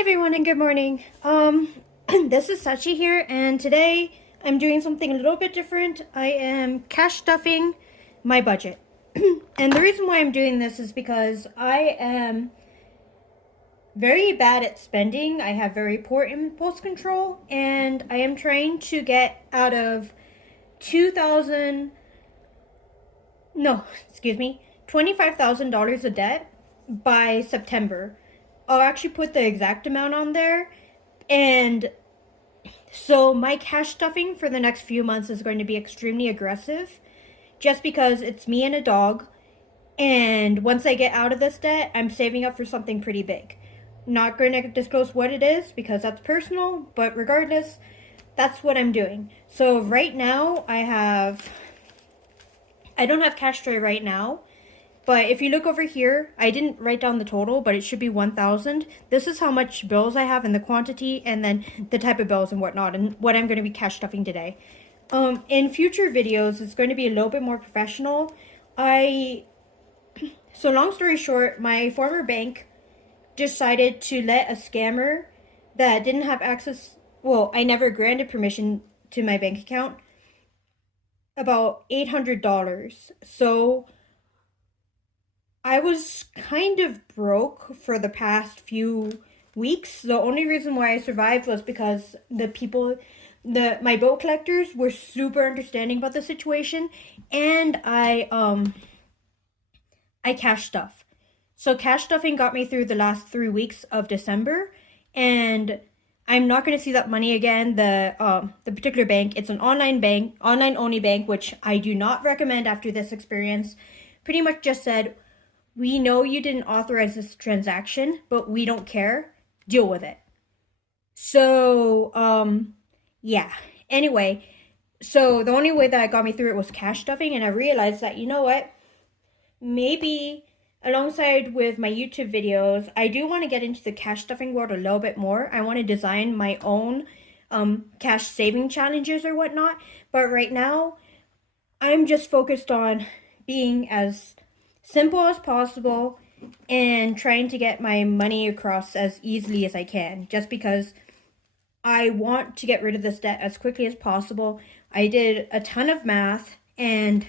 Everyone and good morning. This is Sachii here, and today I'm doing something a little bit different. I am cash stuffing my budget. And the reason why I'm doing this is because I am very bad at spending. I have very poor impulse control, and I am trying to get out of 2000 no, excuse me, $25,000 of debt by September. I'll actually put the exact amount on there. And so my cash stuffing for the next few months is going to be extremely aggressive just because it's me and a dog. And once I get out of this debt, I'm saving up for something pretty big. Not going to disclose what it is because that's personal, but regardless, that's what I'm doing. So right now I don't have cash tray right now. But if you look over here, I didn't write down the total, but it should be 1,000. This is how much bills I have and the quantity and then the type of bills and whatnot and what I'm going to be cash stuffing today. In future videos, it's going to be a little bit more professional. So long story short, my former bank decided to let a scammer that didn't have access, well, I never granted permission to my bank account, about $800. So I was kind of broke for the past few weeks. The only reason why I survived was because my bill collectors were super understanding about the situation, and I cash stuff. So cash stuffing got me through the last 3 weeks of December, and I'm not going to see that money again. The particular bank, it's an online only bank, which I do not recommend after this experience. Pretty much just said, we know you didn't authorize this transaction, but we don't care. Deal with it. So, yeah. Anyway, so the only way that got me through it was cash stuffing, and I realized that, you know what? Maybe alongside with my YouTube videos, I do want to get into the cash stuffing world a little bit more. I want to design my own cash saving challenges or whatnot. But right now, I'm just focused on being as simple as possible and trying to get my money across as easily as I can, just because I want to get rid of this debt as quickly as possible. I did a ton of math and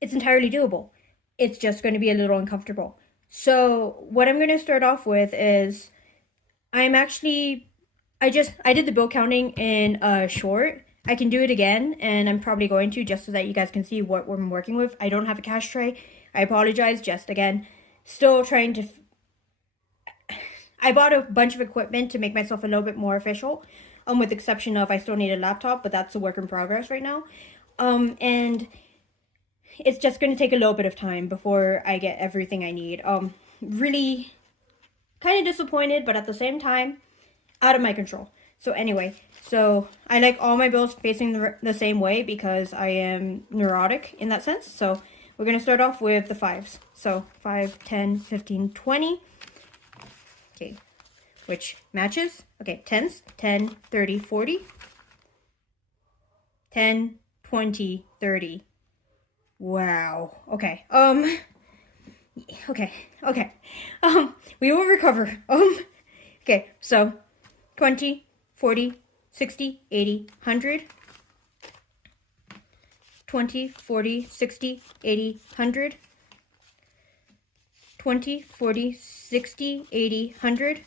it's entirely doable. It's just going to be a little uncomfortable. So what I'm going to start off with is I did the bill counting in a short. I can do it again, and I'm probably going to, just so that you guys can see what we're working with. I don't have a cash tray. I apologize, just again, still trying to... I bought a bunch of equipment to make myself a little bit more official, with the exception of I still need a laptop, but that's a work in progress right now. And it's just going to take a little bit of time before I get everything I need. Really kind of disappointed, but at the same time, out of my control. So anyway, so I like all my bills facing the same way because I am neurotic in that sense. So we're going to start off with the fives. So 5, 10, 15, 20. Okay, which matches. Okay, tens, 10, 30, 40. 10, 20, 30. Wow. Okay. Okay. We will recover. Okay, so 20, 40, 60, 80, 100. 20, 40, 60, 80, 100. 20, 40, 60, 80, 100.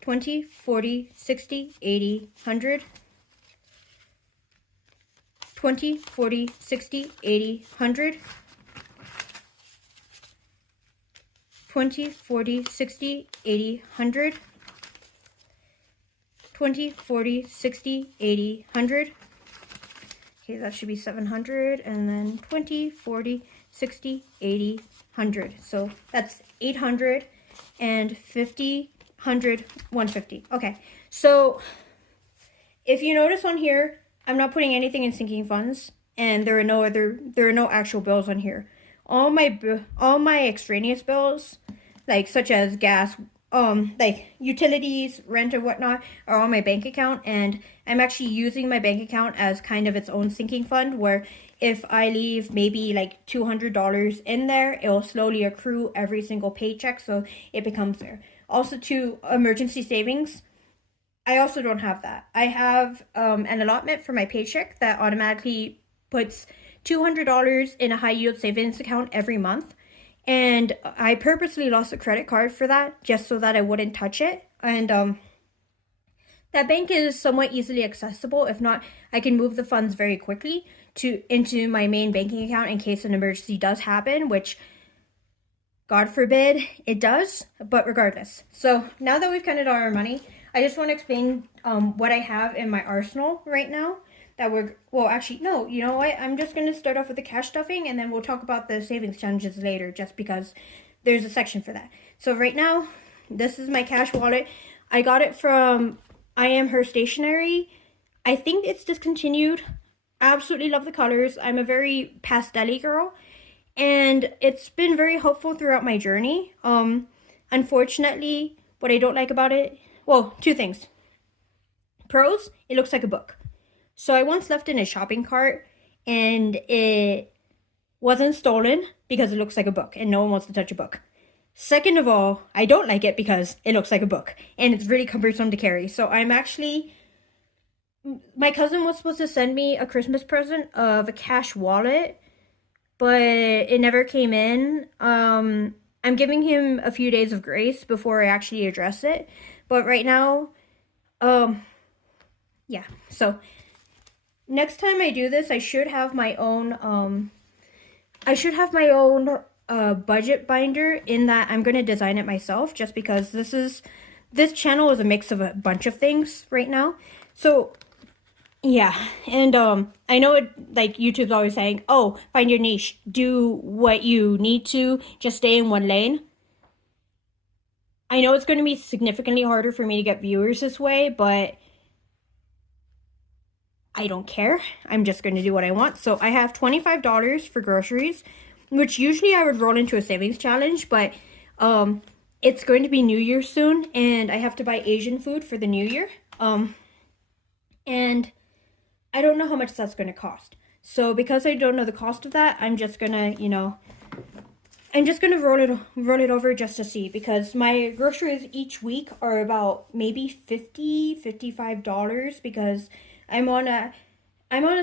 20, 40, 60, 80, 100. 20, 40, 60, 80, 100. 20, 40, 60, 80, 100. 20, 40, 60, 80, 100. Okay, that should be 700. And then 20, 40, 60, 80, 100. So that's 800 and 50, 100, 150. Okay, so if you notice on here, I'm not putting anything in sinking funds, and there are no actual bills on here. All my extraneous bills, like such as gas, like utilities, rent, or whatnot are on my bank account, and I'm actually using my bank account as kind of its own sinking fund, where if I leave maybe like $200 in there, it will slowly accrue every single paycheck, so it becomes there. Also, to emergency savings, I also don't have that. I have an allotment for my paycheck that automatically puts $200 in a high yield savings account every month. And I purposely lost a credit card for that just so that I wouldn't touch it. And that bank is somewhat easily accessible. If not, I can move the funds very quickly into my main banking account in case an emergency does happen, which God forbid it does, but regardless. So now that we've counted all our money, I just want to explain what I have in my arsenal right now. Well, actually, no, you know what? I'm just going to start off with the cash stuffing, and then we'll talk about the savings challenges later, just because there's a section for that. So right now, this is my cash wallet. I got it from I Am Her Stationery. I think it's discontinued. Absolutely love the colors. I'm a very pastel-y girl, and it's been very helpful throughout my journey. Unfortunately, what I don't like about it, well, two things. Pros, it looks like a book. So I once left in a shopping cart, and it wasn't stolen because it looks like a book, and no one wants to touch a book. Second of all, I don't like it because it looks like a book, and it's really cumbersome to carry. So my cousin was supposed to send me a Christmas present of a cash wallet, but it never came in. I'm giving him a few days of grace before I actually address it. But right now, yeah. So next time I do this, I should have my own, budget binder, in that I'm going to design it myself, just because this channel is a mix of a bunch of things right now. So yeah, and I know like YouTube's always saying, oh, find your niche, do what you need to, just stay in one lane. I know it's going to be significantly harder for me to get viewers this way, but I don't care. I'm just going to do what I want. So I have $25 for groceries, which usually I would roll into a savings challenge, but it's going to be New Year soon, and I have to buy Asian food for the New Year. And I don't know how much that's going to cost. So because I don't know the cost of that, I'm just going to, roll it over just to see, because my groceries each week are about maybe $55, because I'm on a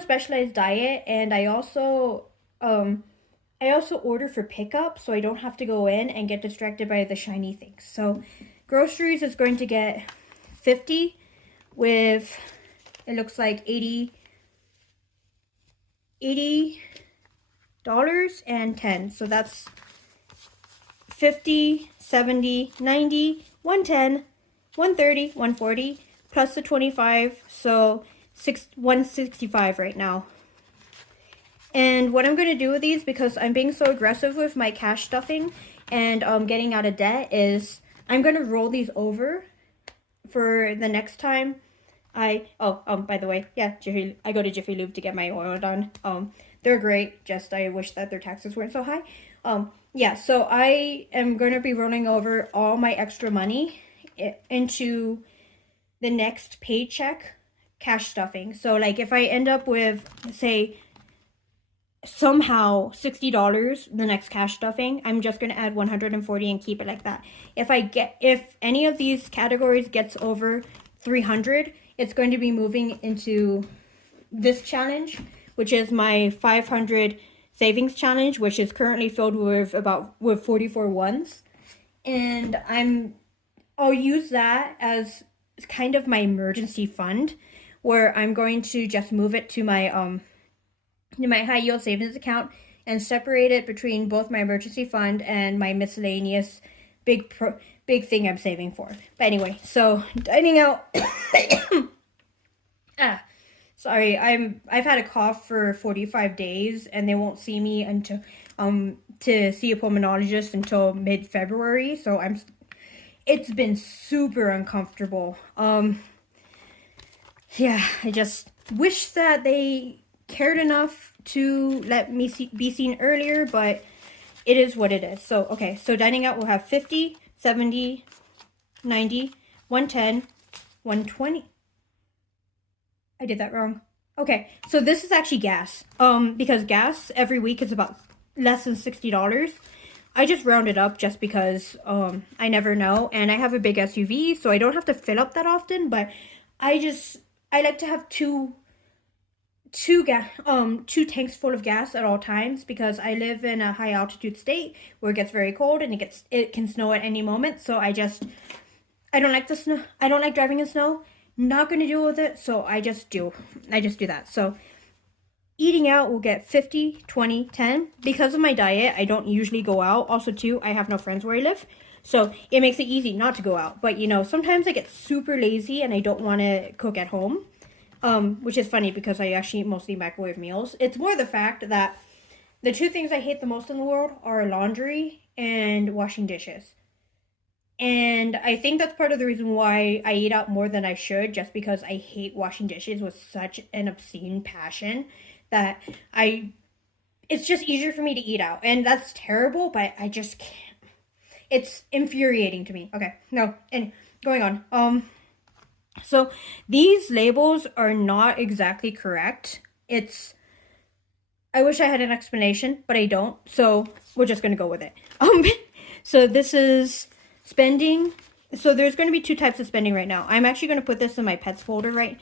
specialized diet, and I also order for pickup, so I don't have to go in and get distracted by the shiny things. So groceries is going to get 50 with, it looks like $80.10. So that's 50, 70, 90, 110, 130, 140, plus the 25, so 165 right now. And what I'm going to do with these, because I'm being so aggressive with my cash stuffing and getting out of debt, is I'm going to roll these over for the next time by the way, yeah, I go to Jiffy Lube to get my oil done. They're great, just I wish that their taxes weren't so high. Yeah, so I am going to be rolling over all my extra money into the next paycheck cash stuffing. So like if I end up with, say, somehow $60 the next cash stuffing, I'm just going to add 140 and keep it like that. If any of these categories gets over 300, it's going to be moving into this challenge, which is my 500 savings challenge, which is currently filled with 44 ones. And I'll use that as kind of my emergency fund, where I'm going to just move it to my high yield savings account and separate it between both my emergency fund and my miscellaneous big thing I'm saving for. But anyway, so dining out. Sorry, I've had a cough for 45 days, and they won't see me until to see a pulmonologist until mid-February. So it's been super uncomfortable. Yeah, I just wish that they cared enough to let me be seen earlier, but it is what it is. So, okay, so dining out will have 50, 70, 90, 110, 120. I did that wrong. Okay, so this is actually gas. Because gas every week is about less than $60. I just rounded up just because I never know, and I have a big SUV, so I don't have to fill up that often. But I like to have two tanks full of gas at all times because I live in a high altitude state where it gets very cold and it can snow at any moment. So I don't like the snow. I don't like driving in snow. Not going to deal with it, so I just do that. So eating out will get 50, 20, 10. Because of my diet, I don't usually go out. Also, too, I have no friends where I live. So it makes it easy not to go out. But, sometimes I get super lazy and I don't want to cook at home. Which is funny because I actually mostly microwave meals. It's more the fact that the two things I hate the most in the world are laundry and washing dishes. And I think that's part of the reason why I eat out more than I should, just because I hate washing dishes with such an obscene passion that it's just easier for me to eat out. And that's terrible, but I just can't. It's infuriating to me. Okay, no, and going on. So these labels are not exactly correct. I wish I had an explanation, but I don't. So we're just going to go with it. So this is spending. So there's going to be two types of spending right now. I'm actually going to put this in my pets folder, right?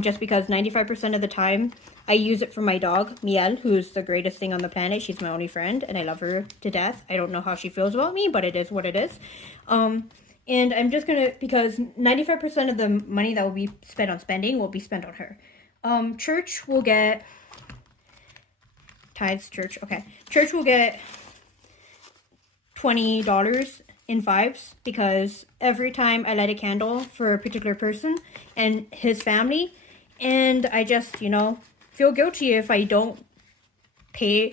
Just because 95% of the time I use it for my dog, Miel, who's the greatest thing on the planet. She's my only friend and I love her to death. I don't know how she feels about me, but it is what it is. And I'm just going to, because 95% of the money that will be spent on spending will be spent on her. Church will get, tithes, church, okay. Church will get $20 in fives because every time I light a candle for a particular person and his family, and I just, feel guilty if I don't pay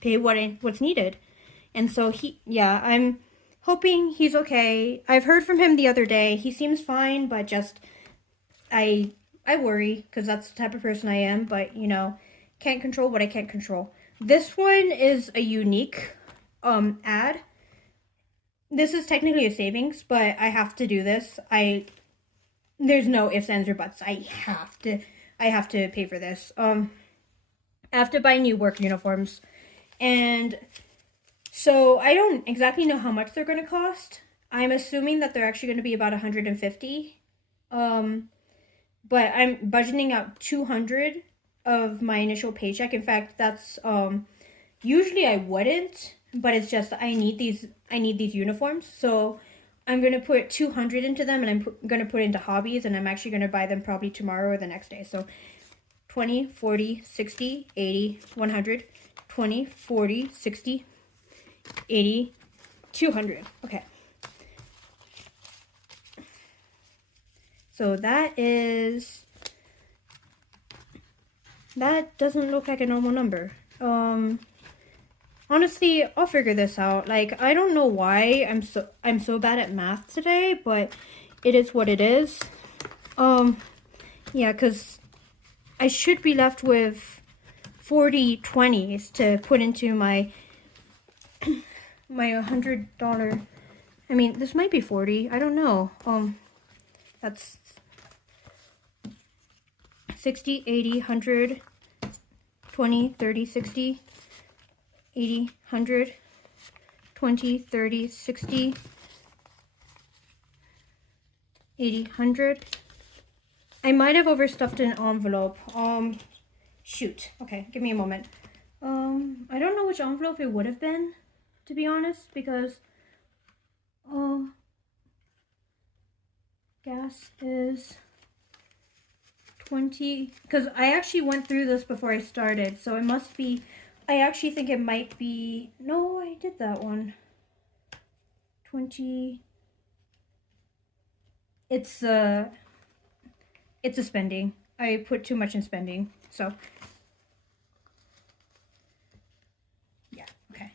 what's needed. And so I'm hoping he's okay. I've heard from him the other day. He seems fine, but just I worry because that's the type of person I am, but can't control what I can't control. This one is a unique ad. This is technically a savings, but I have to do this. There's no ifs, ands, or buts. I have to pay for this. I have to buy new work uniforms. And so I don't exactly know how much they're going to cost. I'm assuming that they're actually going to be about $150. But I'm budgeting out $200 of my initial paycheck. In fact, that's usually I wouldn't, but it's just I need these uniforms. So I'm going to put $200 into them, and I'm going to put into hobbies, and I'm actually going to buy them probably tomorrow or the next day. So 20, 40, 60, 80, 100, 20, 40, 60, 80, 200. Okay. So that doesn't look like a normal number. Honestly, I'll figure this out. Like, I don't know why I'm so bad at math today, but it is what it is. Yeah, because I should be left with 40 20s to put into my $100. I mean, this might be 40. I don't know. That's 60, 80, 100, 20, 30, 60, 80, 100, 20, 30, 60, 80, 100. I might have overstuffed an envelope. Shoot. Okay, give me a moment. I don't know which envelope it would have been, to be honest, because gas is 20, because I actually went through this before I started, so it must be, I actually think it might be, no, I did that one. 20, it's a spending. I put too much in spending, so yeah, okay.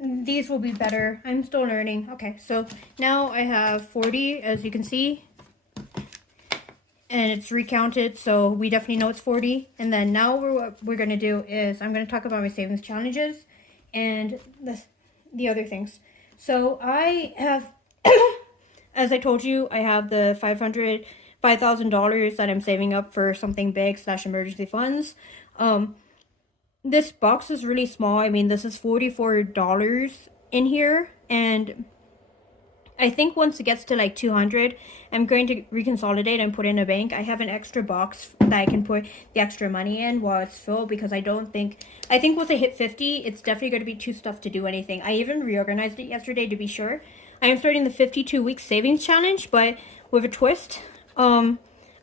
These will be better. I'm still learning. Okay, so now I have 40, as you can see, and it's recounted, so we definitely know it's 40. And then now what we're going to do is I'm going to talk about my savings challenges and the other things. So I have, as I told you, I have the $5,000 that I'm saving up for something big / emergency funds. This box is really small. I mean, this is $44 in here, and I think once it gets to like 200, I'm going to reconsolidate and put in a bank. I have an extra box that I can put the extra money in while it's full, because I think once I hit 50, it's definitely going to be too stuffed to do anything. I even reorganized it yesterday to be sure. I am starting the 52-week savings challenge, but with a twist. I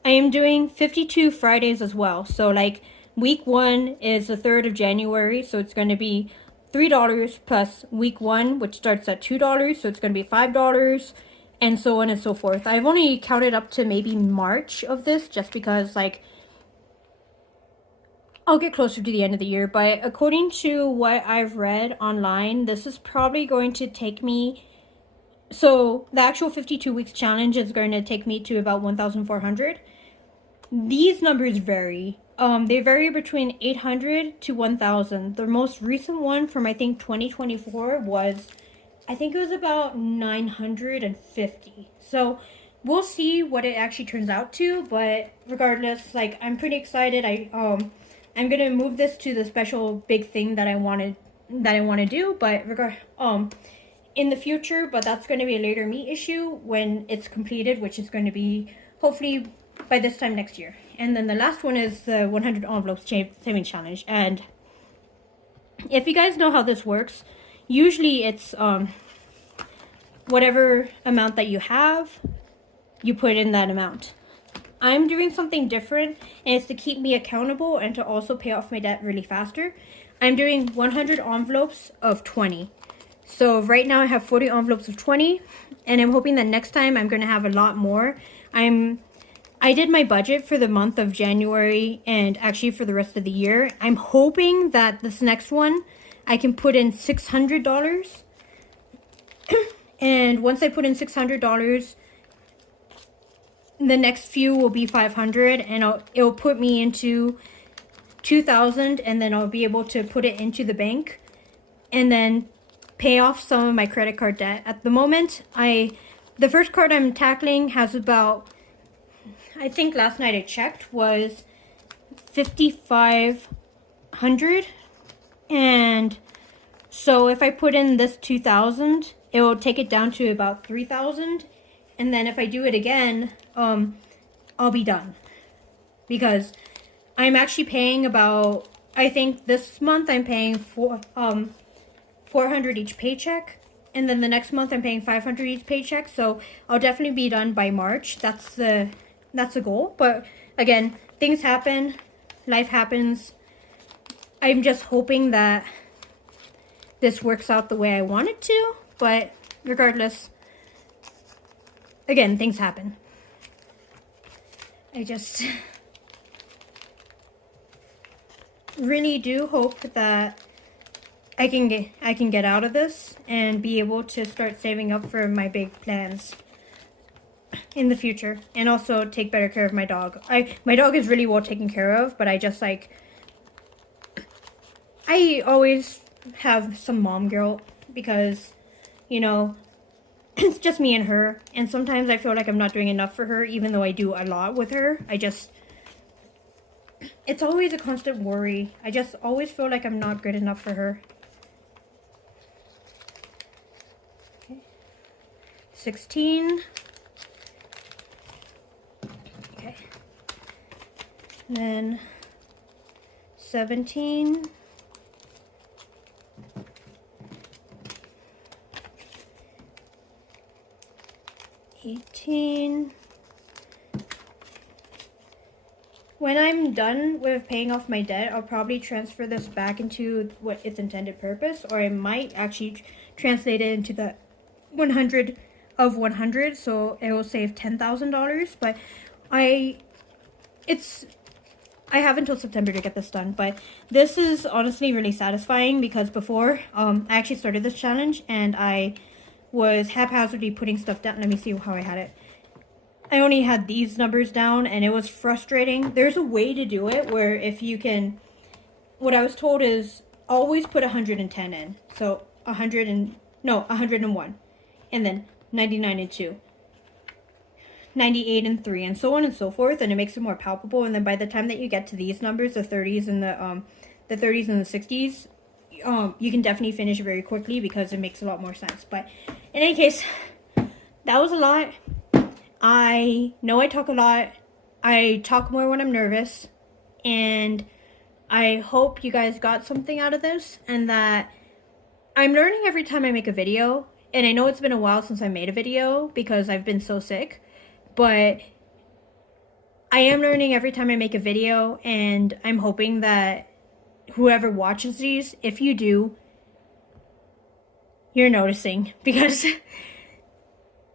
am doing 52 Fridays as well. So like week 1 is the 3rd of January, so it's going to be $3 plus week 1, which starts at $2, so it's going to be $5, and so on and so forth. I've only counted up to maybe March of this, just because like I'll get closer to the end of the year. But according to what I've read online, this is probably going to take me, so the actual 52 weeks challenge is going to take me to about 1,400. These numbers vary. They vary between 800 to 1,000. The most recent one from I think 2024 was, I think it was about 950. So we'll see what it actually turns out to. But regardless, like, I'm pretty excited. I'm gonna move this to the special big thing that I want to do. But in the future, but that's going to be a later me issue when it's completed, which is going to be hopefully by this time next year. And then the last one is the 100 envelopes saving challenge. And if you guys know how this works, usually it's whatever amount that you have, you put in that amount. I'm doing something different, and it's to keep me accountable and to also pay off my debt really faster. I'm doing 100 envelopes of 20. So right now I have 40 envelopes of 20, and I'm hoping that next time I'm going to have a lot more. I did my budget for the month of January and actually for the rest of the year. I'm hoping that this next one I can put in $600. And once I put in $600, the next few will be 500, and it'll put me into 2,000, and then I'll be able to put it into the bank and then pay off some of my credit card debt. At the moment, the first card I'm tackling has about, I think last night I checked, was 5,500, and so if I put in this 2,000, it will take it down to about 3,000, and then if I do it again, I'll be done, because I'm actually paying about, I think this month I'm paying $400 each paycheck, and then the next month I'm paying $500 each paycheck. So I'll definitely be done by March. That's the goal. But again, things happen, life happens. I'm just hoping that this works out the way I want it to. But regardless, again, things happen. I just really do hope that I can get out of this and be able to start saving up for my big plans in the future, and also take better care of my dog. My dog is really well taken care of, but I just I always have some mom guilt, because, you know, it's just me and her, and sometimes I feel like I'm not doing enough for her, even though I do a lot with her. It's always a constant worry. I just always feel like I'm not good enough for her. Okay. 16. Okay. And then 17. 18. When I'm done with paying off my debt, I'll probably transfer this back into what its intended purpose, or I might actually translate it into the 100 of 100, so it will save $10,000. But I have until September to get this done. But this is honestly really satisfying, because before I actually started this challenge and I was haphazardly putting stuff down. Let me see how I had it. I only had these numbers down, and it was frustrating. There's a way to do it where if you can, what I was told is always put 110 in. So 100 and no, 101, and then 99 and 2, 98 and 3, and so on and so forth, and it makes it more palpable. And then by the time that you get to these numbers, the 30s and the 30s and the 60s, you can definitely finish very quickly because it makes a lot more sense. But in any case, that was a lot. I know I talk a lot. I talk more when I'm nervous, and I hope you guys got something out of this, and that I'm learning every time I make a video. And I know it's been a while since I made a video because I've been so sick, but I am learning every time I make a video, and I'm hoping that whoever watches these, if you do, you're noticing, because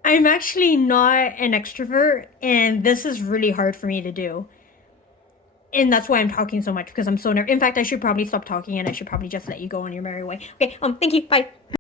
I'm actually not an extrovert, and this is really hard for me to do. And that's why I'm talking so much, because I'm so nervous. In fact, I should probably stop talking, and I should probably just let you go on your merry way. Okay, thank you, bye.